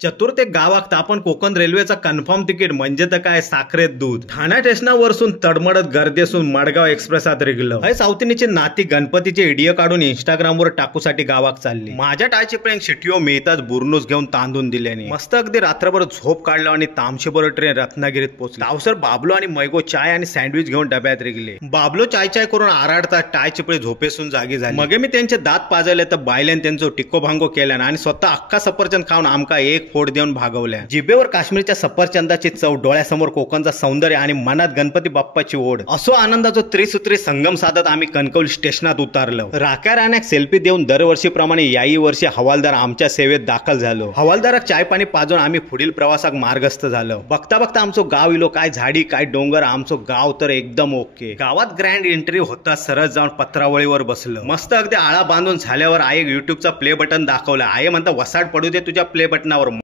चतुर्थ गावात आपण कोकण रेल्वेचा कन्फर्म तिकीट म्हणजे तर काय साखरेत दूध ठाणा स्टेशनावरसून तडमडत गर्दीसून मडगाव एक्सप्रेसात रिगलं हे सावतीनीची नाती गणपतीचे व्हिडिओ काढून इंस्टाग्रामवर टाकूसाठी गावात चालली। माझ्या टाळची प्रेम शिटिओ मिळताच बुरनूस घेऊन तांदून दिल्याने मस्त अगदी रात्रभर झोप काढला आणि तामशेभर ट्रेन रत्नागिरीत पोहोचली। अवसर बाबलो आणि मैगो चाय आणि सँडविच घेऊन डब्यात रिगले। बाबलो चाय चाय करून आराडता टाय चिपळे झोपेसून जागी झाली। मगे मी त्यांचे दात पाजले तर बायल्यान त्यांचं टिक्को भांगो केल्यान आणि स्वतः अख्खा सफरचंद खाऊन आमका एक फोड देऊन भागवल्या। जिभेवर काश्मीरच्या सफरचंदाची चव, डोळ्यासमोर कोकणचा सौंदर्य आणि मनात गणपती बाप्पाची ओढ, असो आनंदाचा त्रिसूत्री संगम साधत आम्ही कणकवली स्टेशनात उतरलो। राख्या राण्याक सेल्फी देऊन दरवर्षीप्रमाणे याही वर्षी हवालदार आमच्या सेवेत दाखल झालो। हवालदाराक चाय पाणी पाजून आम्ही पुढील प्रवासाक मार्गस्थ झालो। बघता बघता आमचं गाव इलो, काय झाडी काय डोंगर, आमचं गाव तर एकदम ओके। गावात ग्रँड एंट्री होता सरळ जाऊन पत्रावळीवर बसलो। मस्त अगदी आळा बांधून झाल्यावर आई युट्यूबचा प्ले बटन दाखवला। आई म्हणता वसाड पडू दे तुझ्या प्ले बटनावर।